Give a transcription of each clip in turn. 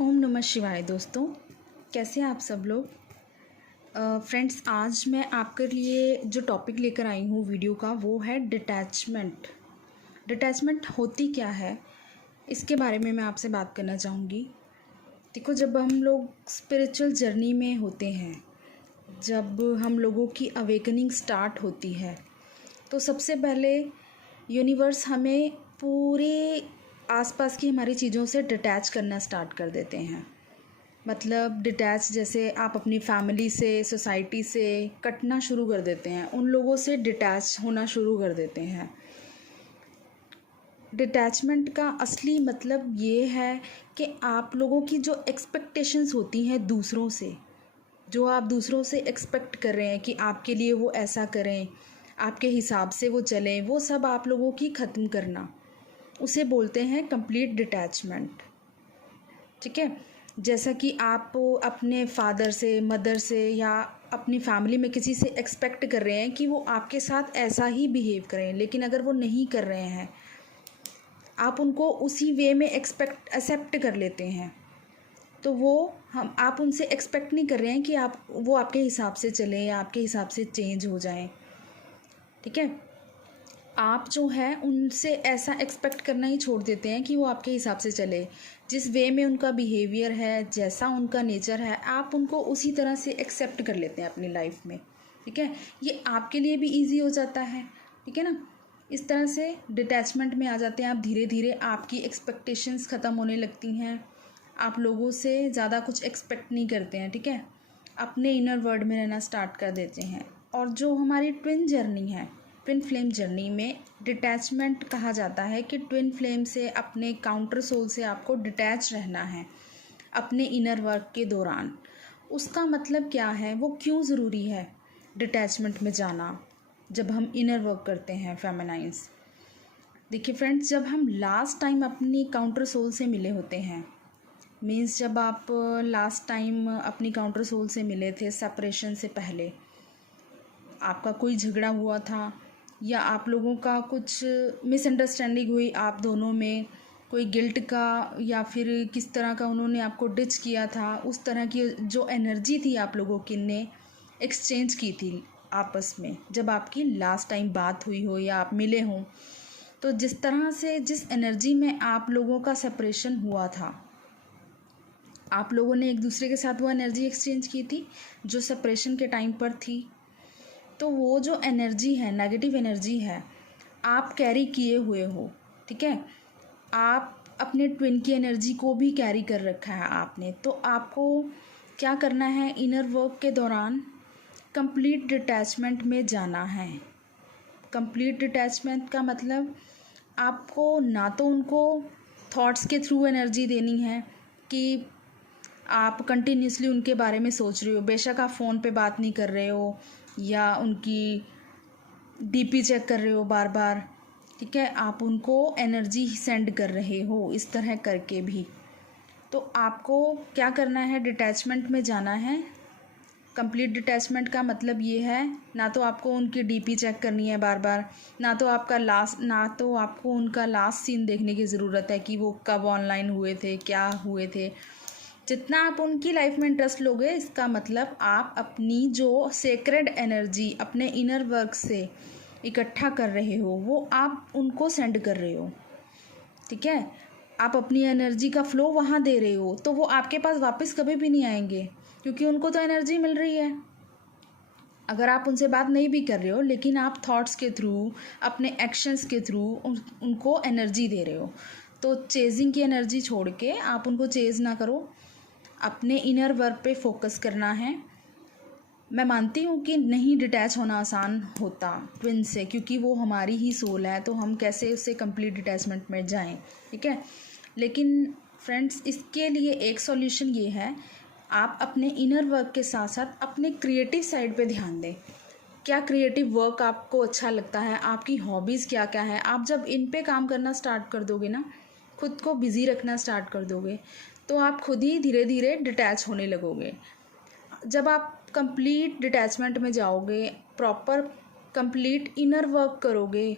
ओम नमः शिवाय। दोस्तों, कैसे हैं आप सब लोग। फ्रेंड्स, आज मैं आपके लिए जो टॉपिक लेकर आई हूँ वीडियो का, वो है डिटैचमेंट। डिटैचमेंट होती क्या है, इसके बारे में मैं आपसे बात करना चाहूँगी। देखो, जब हम लोग स्पिरिचुअल जर्नी में होते हैं, जब हम लोगों की अवेकनिंग स्टार्ट होती है, तो सबसे पहले यूनिवर्स हमें पूरे आसपास की हमारी चीज़ों से डिटैच करना स्टार्ट कर देते हैं। मतलब डिटैच, जैसे आप अपनी फैमिली से, सोसाइटी से कटना शुरू कर देते हैं, उन लोगों से डिटैच होना शुरू कर देते हैं। डिटैचमेंट का असली मतलब ये है कि आप लोगों की जो एक्सपेक्टेशंस होती हैं दूसरों से, जो आप दूसरों से एक्सपेक्ट कर रहे हैं कि आपके लिए वो ऐसा करें, आपके हिसाब से वो चलें, वो सब आप लोगों की ख़त्म करना, उसे बोलते हैं कंप्लीट डिटैचमेंट। ठीक है। जैसा कि आप अपने फादर से, मदर से या अपनी फैमिली में किसी से एक्सपेक्ट कर रहे हैं कि वो आपके साथ ऐसा ही बिहेव करें, लेकिन अगर वो नहीं कर रहे हैं, आप उनको उसी वे में एक्सेप्ट कर लेते हैं, तो आप उनसे एक्सपेक्ट नहीं कर रहे हैं कि वो आपके हिसाब से चलें या आपके हिसाब से चेंज हो जाएं। ठीक है। आप जो है उनसे ऐसा एक्सपेक्ट करना ही छोड़ देते हैं कि वो आपके हिसाब से चले। जिस वे में उनका बिहेवियर है, जैसा उनका नेचर है, आप उनको उसी तरह से एक्सेप्ट कर लेते हैं अपनी लाइफ में। ठीक है। ये आपके लिए भी इजी हो जाता है। ठीक है ना। इस तरह से डिटैचमेंट में आ जाते हैं आप। धीरे धीरे आपकी एक्सपेक्टेशंस ख़त्म होने लगती हैं। आप लोगों से ज़्यादा कुछ एक्सपेक्ट नहीं करते हैं। ठीक है। अपने इनर वर्ल्ड में रहना स्टार्ट कर देते हैं। और जो हमारी ट्विन जर्नी है, ट्विन फ्लेम जर्नी में डिटैचमेंट कहा जाता है कि ट्विन फ्लेम से, अपने काउंटर सोल से आपको डिटैच रहना है अपने इनर वर्क के दौरान। उसका मतलब क्या है, वो क्यों ज़रूरी है डिटैचमेंट में जाना जब हम इनर वर्क करते हैं फेमिनाइन्स। देखिए फ्रेंड्स, जब हम लास्ट टाइम अपनी काउंटर सोल से मिले होते हैं, मीन्स जब आप लास्ट टाइम अपनी काउंटर सोल से मिले थे सेपरेशन से पहले, आपका कोई झगड़ा हुआ था या आप लोगों का कुछ मिसअंडरस्टैंडिंग हुई, आप दोनों में कोई गिल्ट का या फिर किस तरह का उन्होंने आपको डिच किया था, उस तरह की जो एनर्जी थी आप लोगों की ने एक्सचेंज की थी आपस में, जब आपकी लास्ट टाइम बात हुई हो या आप मिले हों, तो जिस तरह से, जिस एनर्जी में आप लोगों का सेपरेशन हुआ था, आप लोगों ने एक दूसरे के साथ वो एनर्जी एक्सचेंज की थी जो सेपरेशन के टाइम पर थी। तो वो जो एनर्जी है, नेगेटिव एनर्जी है, आप कैरी किए हुए हो। ठीक है। आप अपने ट्विन की एनर्जी को भी कैरी कर रखा है आपने। तो आपको क्या करना है, इनर वर्क के दौरान कंप्लीट डिटैचमेंट में जाना है। कंप्लीट डिटैचमेंट का मतलब आपको ना तो उनको थॉट्स के थ्रू एनर्जी देनी है कि आप कंटिन्यूसली उनके बारे में सोच रहे हो, बेशक आप फ़ोन पे बात नहीं कर रहे हो या उनकी डीपी चेक कर रहे हो बार बार। ठीक है। आप उनको एनर्जी सेंड कर रहे हो इस तरह करके भी। तो आपको क्या करना है, डिटैचमेंट में जाना है। कंप्लीट डिटैचमेंट का मतलब ये है, ना तो आपको उनकी डीपी चेक करनी है बार बार, ना तो आपको उनका लास्ट सीन देखने की ज़रूरत है कि वो कब ऑनलाइन हुए थे, क्या हुए थे। जितना आप उनकी लाइफ में इंटरेस्ट लोगे, इसका मतलब आप अपनी जो सेक्रेड एनर्जी अपने इनर वर्क से इकट्ठा कर रहे हो, वो आप उनको सेंड कर रहे हो। ठीक है। आप अपनी एनर्जी का फ्लो वहाँ दे रहे हो, तो वो आपके पास वापस कभी भी नहीं आएंगे, क्योंकि उनको तो एनर्जी मिल रही है। अगर आप उनसे बात नहीं भी कर रहे हो, लेकिन आप थॉट्स के थ्रू, अपने एक्शंस के थ्रू उनको एनर्जी दे रहे हो। तो चेजिंग की एनर्जी छोड़ के आप उनको चेज़ ना करो, अपने इनर वर्क पे फोकस करना है। मैं मानती हूँ कि नहीं डिटैच होना आसान होता ट्विन से, क्योंकि वो हमारी ही सोल है, तो हम कैसे उससे कंप्लीट डिटैचमेंट में जाएं। ठीक है। लेकिन फ्रेंड्स, इसके लिए एक सॉल्यूशन ये है, आप अपने इनर वर्क के साथ साथ अपने क्रिएटिव साइड पे ध्यान दें। क्या क्रिएटिव वर्क आपको अच्छा लगता है, आपकी हॉबीज़ क्या क्या है। आप जब इन पे काम करना स्टार्ट कर दोगे ना, खुद को बिज़ी रखना स्टार्ट कर दोगे, तो आप खुद ही धीरे धीरे डिटैच होने लगोगे। जब आप कंप्लीट डिटैचमेंट में जाओगे, प्रॉपर कंप्लीट इनर वर्क करोगे,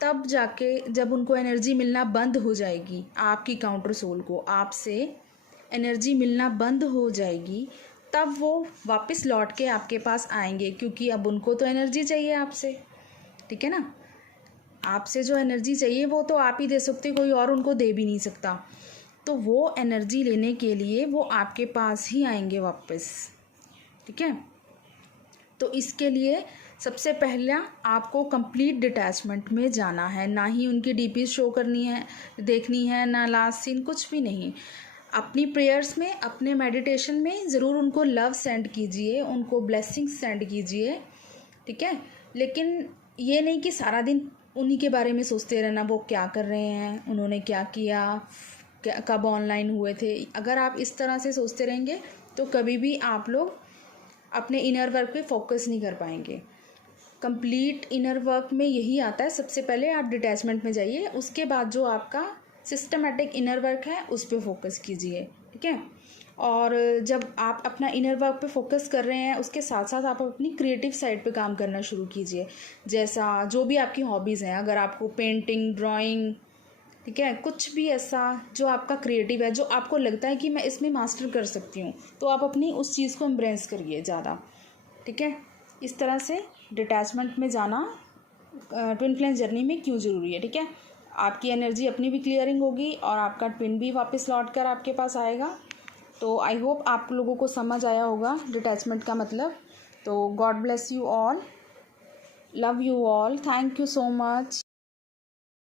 तब जाके जब उनको एनर्जी मिलना बंद हो जाएगी, आपकी काउंटर सोल को आपसे, एनर्जी मिलना बंद हो जाएगी तब वो वापस लौट के आपके पास आएंगे, क्योंकि अब उनको तो एनर्जी चाहिए आपसे, ठीक है ना। आपसे जो एनर्जी चाहिए वो तो आप ही दे सकते, कोई और उनको दे भी नहीं सकता। तो वो एनर्जी लेने के लिए वो आपके पास ही आएंगे वापस, ठीक है। तो इसके लिए सबसे पहला आपको कंप्लीट डिटैचमेंट में जाना है, ना ही उनकी डीपी शो करनी है, देखनी है, ना लास्ट सीन, कुछ भी नहीं। अपनी प्रेयर्स में, अपने मेडिटेशन में ज़रूर उनको लव सेंड कीजिए, उनको ब्लेसिंग्स सेंड कीजिए, ठीक है। लेकिन ये नहीं कि सारा दिन उन्हीं के बारे में सोचते रहना, वो क्या कर रहे हैं, उन्होंने क्या किया, कब ऑनलाइन हुए थे। अगर आप इस तरह से सोचते रहेंगे तो कभी भी आप लोग अपने इनर वर्क पे फोकस नहीं कर पाएंगे। कंप्लीट इनर वर्क में यही आता है, सबसे पहले आप डिटैचमेंट में जाइए, उसके बाद जो आपका सिस्टमेटिक इनर वर्क है उस पर फोकस कीजिए, ठीक है। और जब आप अपना इनर वर्क पे फोकस कर रहे हैं उसके साथ साथ आप अपनी क्रिएटिव साइड पे काम करना शुरू कीजिए। जैसा जो भी आपकी हॉबीज़ हैं, अगर आपको पेंटिंग, ड्राइंग, ठीक है, कुछ भी ऐसा जो आपका क्रिएटिव है, जो आपको लगता है कि मैं इसमें मास्टर कर सकती हूँ, तो आप अपनी उस चीज़ को एम्ब्रेस करिए ज़्यादा, ठीक है। इस तरह से डिटैचमेंट में जाना ट्विन फ्लेम जर्नी में क्यों ज़रूरी है, ठीक है। आपकी एनर्जी अपनी भी क्लियरिंग होगी और आपका ट्विन भी वापस लौट कर आपके पास आएगा। तो आई होप आप लोगों को समझ आया होगा डिटैचमेंट का मतलब। तो God bless you all, love you all, thank you so much.